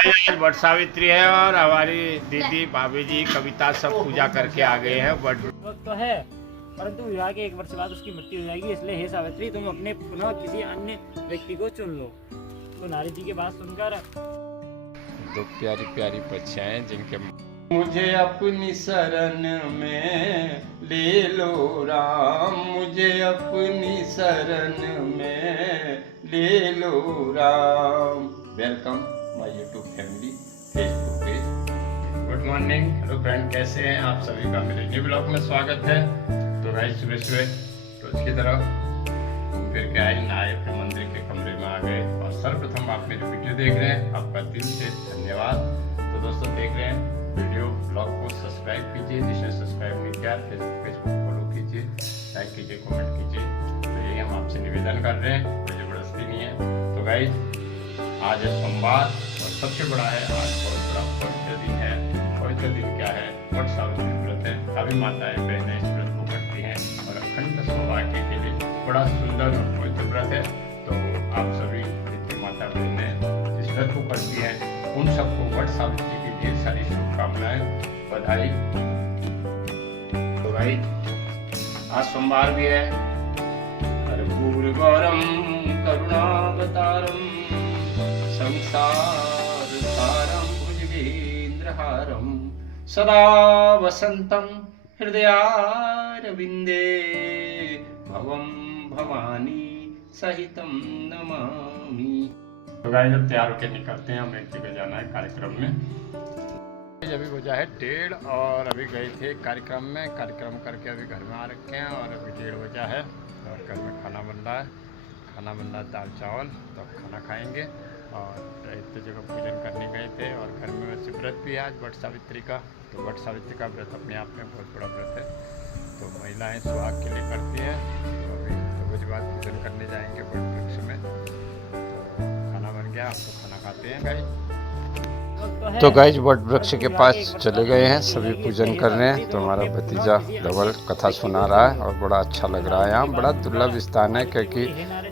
भाई आज वट सावित्री है और हमारी दीदी भाभी जी कविता सब पूजा करके आ गए हैं। वक्त तो है, परंतु विवाह के 1 वर्ष बाद उसकी मृत्यु हो जाएगी। इसलिए हे सावित्री, तुम अपने पुनः किसी अन्य व्यक्ति को चुन लो। तो नारी जी की बात सुनकर दो प्यारी प्यारी बच्चियां जिनके मुझे अपनी शरण में ले लो राम, मुझे अपनी शरण में ले लो Ram. Welcome my YouTube family Facebook page. Good morning, hello friend, कैसे हैं आप सभी का मेरे न्यू ब्लॉग में स्वागत है। तो भाई सुबह सुबह रोज की तरह घूम फिर के आए, नहाए, फिर मंदिर के कमरे में आ गए। और सर्वप्रथम आप मेरी वीडियो देख रहे हैं, आपका दिल से धन्यवाद। तो दोस्तों देख रहे हैं वीडियो ब्लॉग को सब्सक्राइब कीजिए, जिसने सब्सक्राइब नहीं किया फेसबुक पेज को फॉलो कीजिए, लाइक कीजिए, कमेंट कीजिए। तो यही हम आपसे निवेदन कर रहे हैं, कोई जबरदस्ती नहीं है। तो गाइस आज है सोमवार और सबसे बड़ा है आज बहुत बड़ा पवित्र दिन है। पवित्र दिन क्या है? वट सावित्री व्रत है। सभी माताएं बहनें इस व्रत को करती हैं और अखंड सौभाग्य के लिए बड़ा सुंदर और पवित्र व्रत है। तो आप सभी जितनी माता बहनें इस व्रत को करती हैं उन सबको वट सावित्री की ढेर सारी शुभकामनाएं, बधाई। तो भाई आज सोमवार भी है। कर्पूर गौरम करुणावतारम संसार सारम भुजगेन्द्रहारम सदा वसंतम हृदयारविंदे भवम भवानी सहितम नमामि। तो गाइस जब तैयार होकर निकलते हैं, हमें एक जगह जाना है कार्यक्रम में। अभी बजा है 1:30 और अभी गए थे कार्यक्रम में। कार्यक्रम करके अभी घर में आ रखे हैं और अभी 1:30 बजा है और घर में खाना बन रहा है। खाना बन रहा है दाल चावल, तो अब खाना खाएंगे। और एक जगह पूजन करने गए थे और घर में वैसे व्रत भी है आज वट सावित्री का। तो वट सावित्री का व्रत अपने आप में बहुत बड़ा व्रत है। तो महिलाएं सुहाग के लिए करती हैं। तो अभी 2 बजे बाद पूजन करने जाएंगे वट वृक्ष में। आप तो खाना खाते हैं गाइस। तो गाइस वट वृक्ष के पास चले गए हैं, सभी पूजन कर रहे हैं। तो हमारा भतीजा डबल कथा सुना रहा है और बड़ा अच्छा लग रहा है। यहाँ बड़ा दुर्लभ स्थान है क्योंकि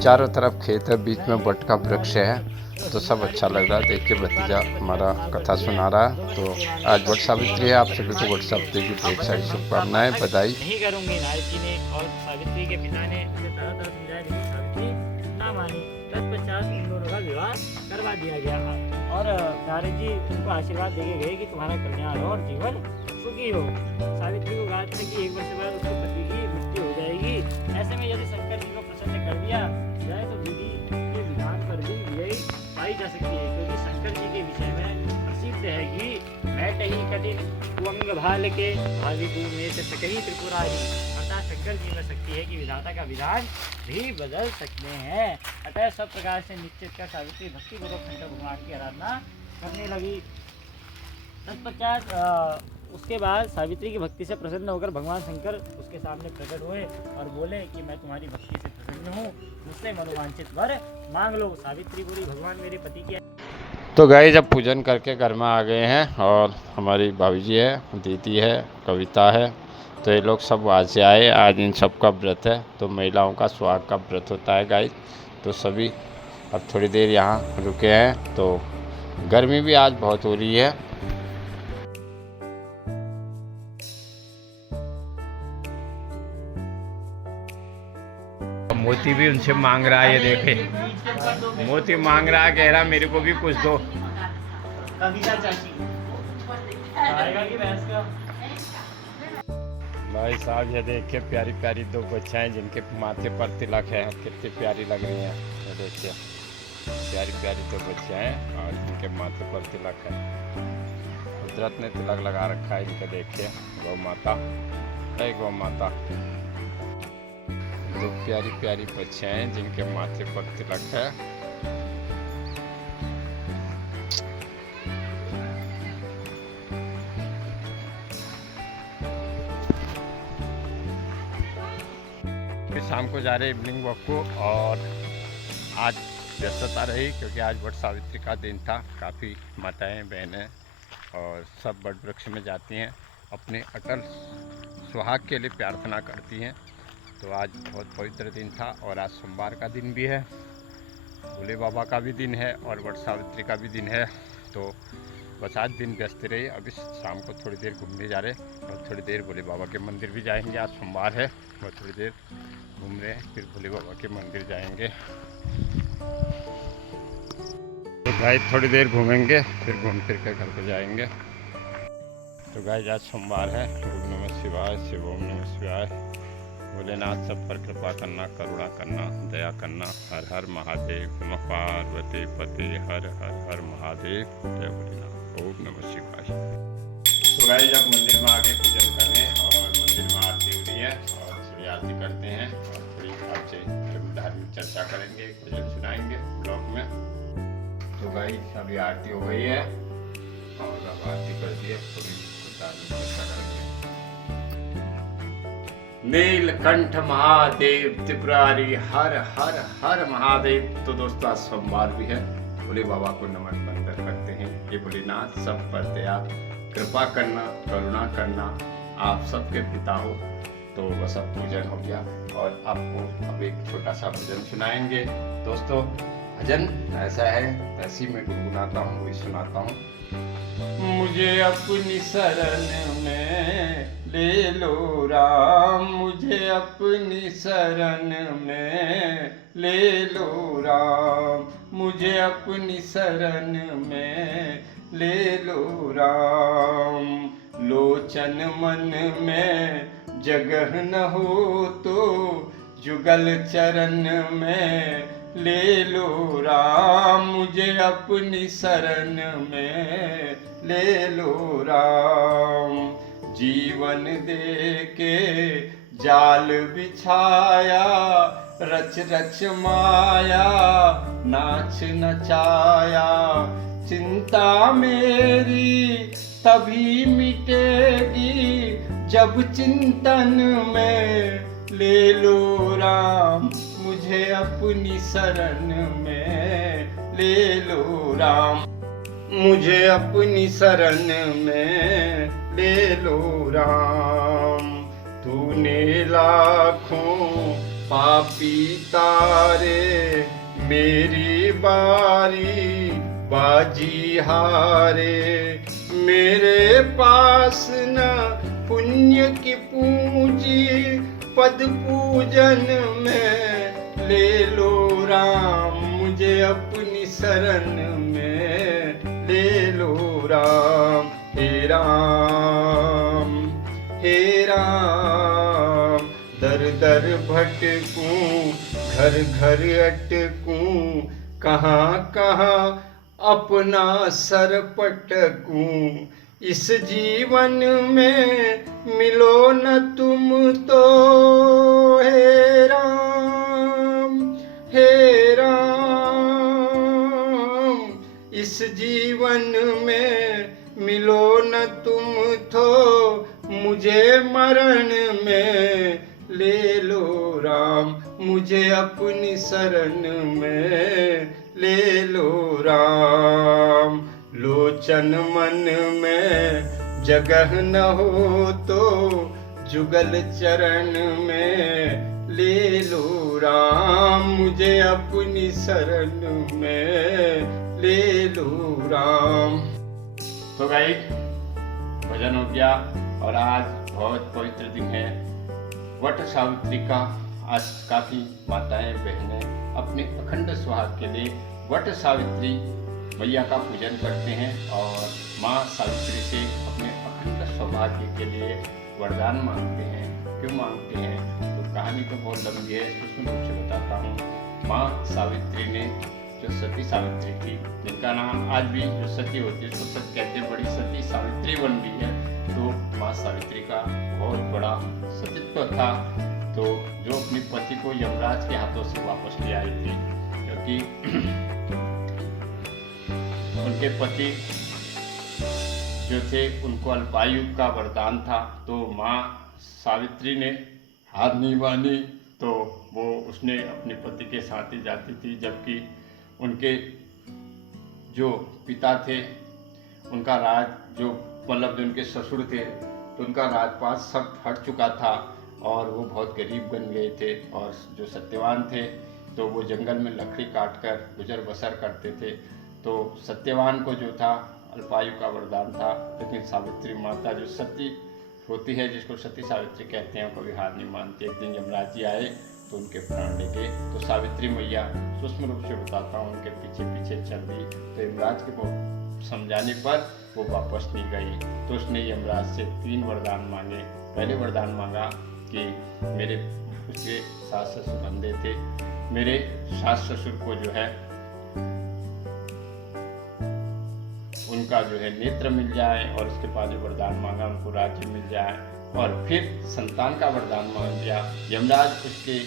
चारों तरफ खेत है, बीच में वट का वृक्ष है, तो सब अच्छा लग रहा है। देखिए भतीजा हमारा कथा सुना रहा है। तो आज वट सावित्री है, आप सभी को वट सावित्री की ढेर सारी शुभकामनाएं, बधाई। नहीं करूंगी। नारद जी ने और सावित्री के पिता ने उसे तरह तरह समझाया, लेकिन सावित्री ना मानी। तत्पश्चात इन दोनों का विवाह करवा दिया गया और नारद जी उनको आशीर्वाद देके गए कि तुम्हारा कल्याण हो और जीवन सुखी हो। सावित्री को कहा था कि 1 वर्ष बाद उसके पति की मृत्यु हो जाएगी। ऐसे में यदि शंकर जी को प्रसन्न कर दिया जाए तो विधि के विधान पर भी यही पाई जा सकती है, क्योंकि शंकर जी के विषय में प्रसिद्ध है कि बैठ ही कठिन कुअंग भाल के भावी तू में से सकही त्रिपुरारी। अर्थात शंकर जी में शक्ति है कि विधाता का विधान भी बदल सकते हैं। अतः सब प्रकार से निश्चित कर सावित्री भक्ति पूर्वक शंकर भगवान की आराधना करने लगी। तत्पश्चात उसके बाद सावित्री की भक्ति से प्रसन्न होकर भगवान शंकर उसके सामने प्रकट हुए और बोले कि मैं तुम्हारी भक्ति से प्रसन्न हूँ, मुझसे मनोवांछित वर मांग लो। सावित्री बोली, भगवान मेरे पति की। तो गाइस जब पूजन करके घर में आ गए हैं और हमारी भाभी जी है, दीदी है, कविता है, तो ये लोग सब वहाँ से आए। आज इन सब का व्रत है, तो महिलाओं का सुहाग का व्रत होता है गाइस। तो सभी अब थोड़ी देर यहाँ रुके हैं। तो गर्मी भी आज बहुत हो रही है। मोती भी उनसे मांग रहा है, ये देखे मोती मांग रहा है, कह रहा मेरे को भी कुछ दो। भाई साहब ये देखिए प्यारी प्यारी 2 बच्चियां जिनके माथे पर तिलक है, कितनी प्यारी लग रही हैं। ये देखिए प्यारी प्यारी 2 बच्चियां हैं और इनके माथे पर तिलक है। कुदरत ने तिलक लगा रखा है इनके। देखिए गौ माता, गौ माता। 2 प्यारी प्यारी बच्चियां हैं जिनके माथे पर तिलक है। शाम को जा रहे इवनिंग वॉक को और आज व्यस्तता रही क्योंकि आज वट सावित्री का दिन था। काफ़ी माताएं बहनें और सब वट वृक्ष में जाती हैं, अपने अटल सुहाग के लिए प्रार्थना करती हैं। तो आज बहुत पवित्र दिन था और आज सोमवार का दिन भी है, भोले बाबा का भी दिन है और वट सावित्री का भी दिन है। तो तो बस आज दिन व्यस्त रहे। अभी शाम को थोड़ी देर घूमने जा रहे और थोड़ी देर भोले बाबा के मंदिर भी जाएंगे। आज सोमवार है, और थोड़ी देर घूम रहे हैं, फिर भोले बाबा के मंदिर जाएंगे। तो गाइस थोड़ी देर घूमेंगे, फिर घूम फिर कर घर को जाएंगे। तो गाइस आज सोमवार है। ओम नमः शिवाय, शिव ओम नमः शिवाय। भोलेनाथ सब पर कृपा करना, करुणा करना, दया करना। हर हर महादेव, नमः पार्वती पति, हर हर हर महादेव, जय भोलेनाथ। ओम नमः शिवाय। तो गाइस अब मंदिर में आके पूजन करने और मंदिर में आरती हो रही है और थोड़ी आरती करते हैं और थोड़ी आपसे धार्मिक चर्चा करेंगे, भजन सुनाएंगे ब्लॉग में। तो गाइस अभी आरती हो गई है और अब आरती कर दी है, थोड़ी धार्मिक चर्चा करेंगे। नीलकंठ महादेव त्रिपुरारी, हर हर हर महादेव। तो दोस्तों आज सोमवार भी है, भोले बाबा को नमन बंदर करते हैं। ये भोलेनाथ सब पर दया कृपा करना, करुणा करना, आप सबके पिता हो। तो बस अब पूजन हो गया और आपको अब एक छोटा सा भजन सुनाएंगे। दोस्तों भजन ऐसा है, ऐसी मैं गुनगुनाता हूँ, वही सुनाता हूँ। मुझे अपनी शरण में ले लो राम, मुझे अपनी शरण में ले लो राम, मुझे अपनी शरण में ले लो राम। लोचन मन में जगह न हो तो जुगल चरण में ले लो राम, मुझे अपनी शरण में ले लो राम। जीवन दे के जाल बिछाया, रच रच माया नाच नचाया। चिंता मेरी तभी मिटेगी जब चिंतन में ले लो राम, मुझे अपनी शरण में ले लो राम, मुझे अपनी शरण में ले लो राम। तूने लाखों पापी तारे, मेरी बारी बाजी हारे। मेरे पास न पुण्य की पूंजी, पद पूजन में ले लो राम, मुझे अपनी शरण में ले लो राम। हे राम हे राम, दर दर भटकूं, घर घर अटकूं, कहाँ कहाँ अपना सर पटकूं। इस जीवन में मिलो न तुम तो हे राम हे राम। इस जीवन में मिलो न तुम तो, मुझे मरण में ले लो राम, मुझे अपनी शरण में ले लो राम। लोचन मन में जगह न हो तो जुगल चरण में ले लो राम, मुझे अपनी शरण में ले लो राम। तो गाइस भजन हो गया और आज बहुत पवित्र दिन है, वट सावित्री का। आज काफ़ी माताएं बहनें अपने अखंड सुहाग के लिए वट सावित्री मैया का पूजन करते हैं और माँ सावित्री से अपने अखंड सौभाग्य के लिए वरदान मांगते हैं। क्यों मांगते हैं तो कहानी तो बहुत लंबी है, सूक्ष्म रूप से बताता हूँ। माँ सावित्री ने जो सती सावित्री थी, जिनका नाम आज भी जो सती होती है उसको सत कहते हैं, बड़ी सती सावित्री बन गई है। तो माँ सावित्री का बहुत बड़ा सतीत्व था, तो जो अपने पति को यमराज के हाथों से वापस ले आई थी, क्योंकि उनके पति जो थे उनको अल्पायु का वरदान था। तो माँ सावित्री ने हार नहीं मानी, तो वो उसने अपने पति के साथ ही जाती थी, जबकि उनके जो पिता थे उनका राज, जो मतलब जो उनके ससुर थे, तो उनका राजपाट सब हट चुका था और वो बहुत गरीब बन गए थे। और जो सत्यवान थे तो वो जंगल में लकड़ी काट कर गुजर बसर करते थे। तो सत्यवान को जो था अल्पायु का वरदान था, लेकिन सावित्री माता जो सती होती है, जिसको सती सावित्री कहते हैं, कभी हार नहीं मानती। एक दिन यमराज जी आए तो उनके प्राण लेके, तो सावित्री मैया सूक्ष्म रूप से बताता हूँ उनके पीछे पीछे चल दी। तो यमराज के को समझाने पर वो वापस नहीं गई। तो उसने यमराज से 3 वरदान मांगे। पहले वरदान मांगा कि मेरे उसके सास ससुर अंधे थे, मेरे सास ससुर को जो है उनका जो है नेत्र मिल जाए, और उसके बाद जो वरदान मांगा उनको राज्य मिल जाए। और फिर संतान का वरदान मांग लिया। यमराज उसके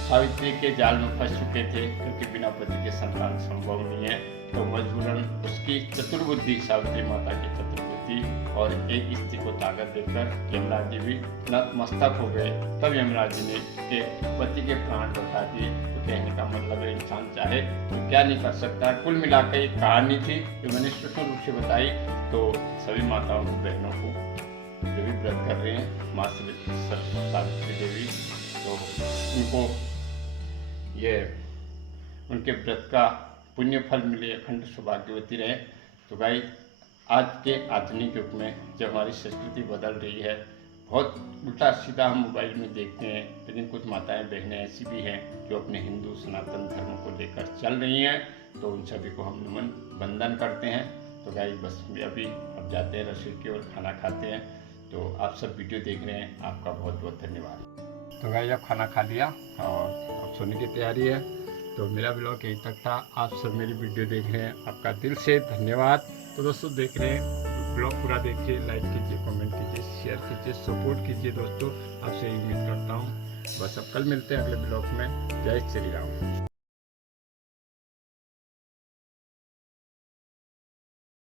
सावित्री के जाल में फंस चुके थे, क्योंकि बिना पति के संतान संभव नहीं है। तो मजबूरन उसकी चतुर्बुद्धि, सावित्री माता की चतुर्बुद्धि और एक स्त्री को ताकत देकर यमराज जी भी नतमस्तक हो गए। तब यमराज जी ने के पति के प्राण बचा दिए। तो कहने का मतलब है इंसान चाहे तो क्या नहीं कर सकता। कुल मिलाकर एक कहानी थी जो मैंने सूक्ष्म रूप से बताई। तो सभी माताओं बहनों को जो भी व्रत कर रहे हैं माँ सावित्री देवी, तो उनको ये उनके व्रत का पुण्य फल मिले, अखंड सौभाग्यवती रहे। तो भाई आज के आधुनिक युग में जब हमारी संस्कृति बदल रही है, बहुत उल्टा सीधा हम मोबाइल में देखते हैं, लेकिन कुछ माताएं बहनें ऐसी भी हैं जो अपने हिंदू सनातन धर्म को लेकर चल रही हैं। तो उन सभी को हम नमन वंदन करते हैं। तो गाइस बस अभी अब जाते हैं रसोई की ओर, खाना खाते हैं। तो आप सब वीडियो देख रहे हैं, आपका बहुत बहुत धन्यवाद। तो गाइस अब खाना खा लिया और अब सोने की तैयारी है। तो मेरा ब्लॉग यहीं तक था। आप सब मेरी वीडियो देख रहे हैं, आपका दिल से धन्यवाद। तो दोस्तों देख रहे हैं ब्लॉग पूरा देखिए, लाइक कीजिए, कमेंट कीजिए, शेयर कीजिए, सपोर्ट कीजिए दोस्तों। आपसे उम्मीद करता हूँ। बस अब कल मिलते हैं अगले ब्लॉग में। जय श्री राम।